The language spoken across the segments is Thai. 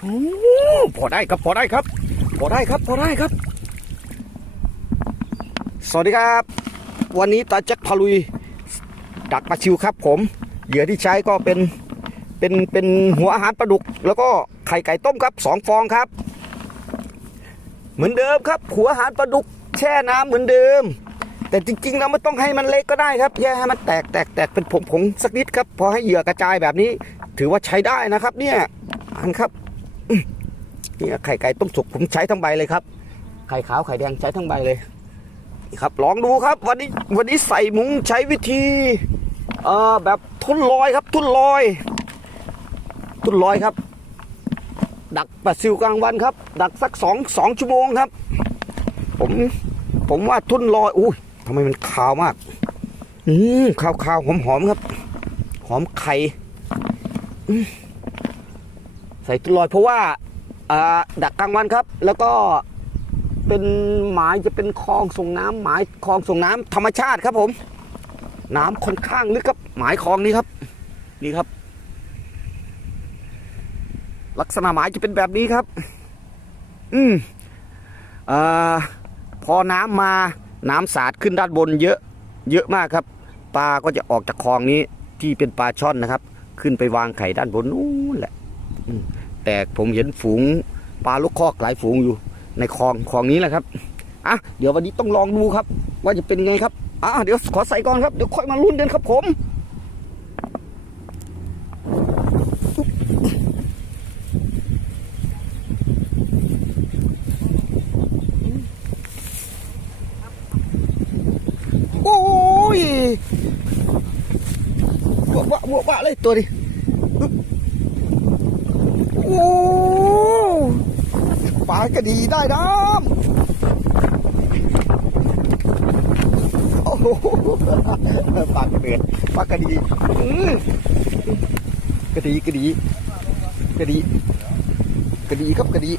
โอ้พอได้ครับพอได้ครับ พอได้ครับพอได้ครับ สวัสดีครับ วันนี้ตาแจ็คพาลุย ดักปลาชิวครับ ผมเหยื่อที่ใช้ก็เป็นเป็นเป็นหัวอาหารปลาดุก แล้วก็ไข่ไก่ต้มครับสองฟองครับ เหมือนเดิมครับ หัวอาหารปลาดุก แช่น้ำเหมือนเดิม แต่จริงๆเราไม่ต้องให้มันเล็กก็ได้ครับแย่ให้มันแตกแตกแตกเป็นผงผงสักนิดครับพอให้เหยื่อกระจายแบบนี้ ถือว่าใช้ได้นะครับ เนี่ยอันครับ นี่ไข่ไก่ต้มสุกผมใช้ทั้งใบเลยครับ ไข่ขาวไข่แดงใช้ทั้งใบเลยครับลองดูครับ วันนี้วันนี้ใส่มุ้งใช้วิธีเอ่อแบบทุ่นลอยครับ ทุ่นลอย ทุ่นลอยครับ ดักปลาซิวกลางวันครับ ดักสักสองสองชั่วโมงครับ ผมผมว่าทุ่นลอยอุ้ยทำไมมันขาวมาก อืมขาวขาวหอมหอมครับ หอมไข่ ใส่ทุ่นลอยเพราะว่าดักกลางวันครับ แล้วก็เป็นหมายจะเป็นคลองส่งน้ำหมายคลองส่งน้ำธรรมชาติครับผม น้ำค่อนข้างลึกครับหมายคลองนี้ครับ นี่ครับ ลักษณะหมายจะเป็นแบบนี้ครับ อืมอพอน้ำมาน้ำสาดขึ้นด้านบนเยอะ เยอะมากครับปลาก็จะออกจากคลองนี้ที่เป็นปลาช่อนนะครับ ขึ้นไปวางไข่ด้านบนนู้นแหละ แต่ผมเห็นฝูงปลาลูกคอกหลายฝูงอยู่ในคลองคลองนี้แหละครับอะเดี๋ยววันนี้ต้องลองดูครับ ว่าจะเป็นไงครับอะเดี๋ยวขอใส่ก่อนครับเดี๋ยวค่อยมาลุ้นเดินครับผมโอ้ยบวกวะบวกเลยตัวดิ โอ้ปลากระดีได้น้ำโอ้โหปลากระเดือดปลากระดีกระดีกระดีกระดีกระดีครับกระดี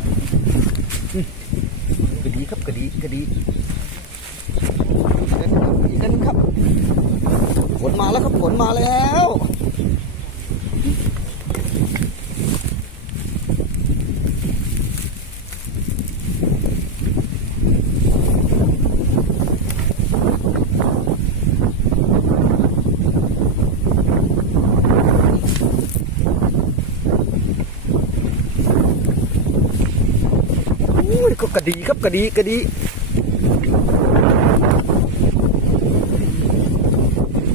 กระดีครับกระดีกระดีเดินครับอีกนิดนึงครับฝนมาแล้วครับฝนมาแล้ว อุ้ย ก็กระดีครับกระดีกระดี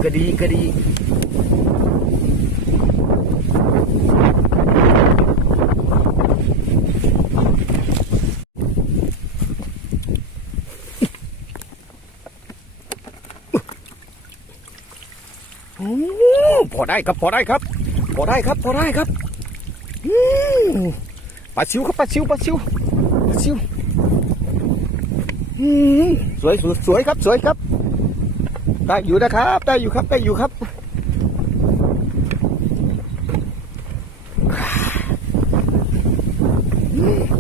กระดีกระดีโอ้พอได้ครับพอได้ครับ พอได้ครับพอได้ครับอื ปลาชิวครับปลาชิวปลาชิวปลาชิวสวยสวยครับสวยครับได้อยู่นะครับ ได้อยู่ครับได้อยู่ครับอืม